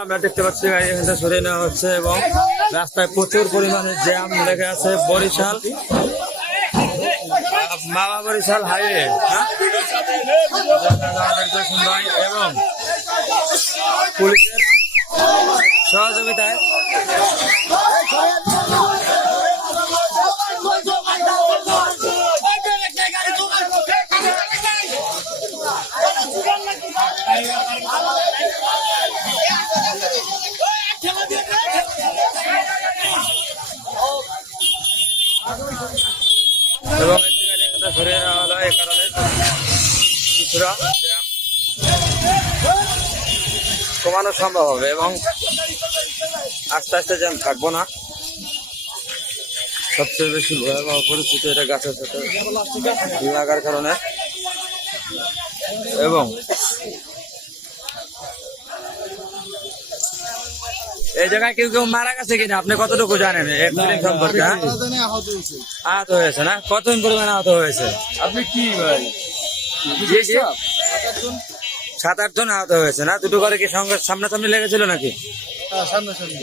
আমরা দেখতে পাচ্ছি গাড়ি এখানটা সরিয়ে নেওয়া হচ্ছে এবং রাস্তায় প্রচুর পরিমাণে জ্যাম লেগে আছে। বরিশাল মাওয়া বরিশাল হাইওয়ে এবং পুলিশের সহযোগিতায় এবং একটি গাড়ি সরিয়ে নেওয়া হলো এই কারণে কিছুটা জ্যাম কমানো সম্ভব হবে এবং আস্তে আস্তে জ্যাম থাকবো না। সবচেয়ে বেশি ভয়াবহ পরিস্থিতি এটা গাছের সাথে লাগার কারণে এবং এই জায়গায় কেউ কেউ মারা গেছে কিনা আপনি কতটুকু জানেন সম্পর্কে? আহত হয়েছে না? কতজন পরিমাণ আহত হয়েছে? আপনি কি ভাই? 7-8 জন আহত হয়েছে না? দুটো করে কি সঙ্গে সামনাসামনি লেগেছিল নাকি? সামনাসামনি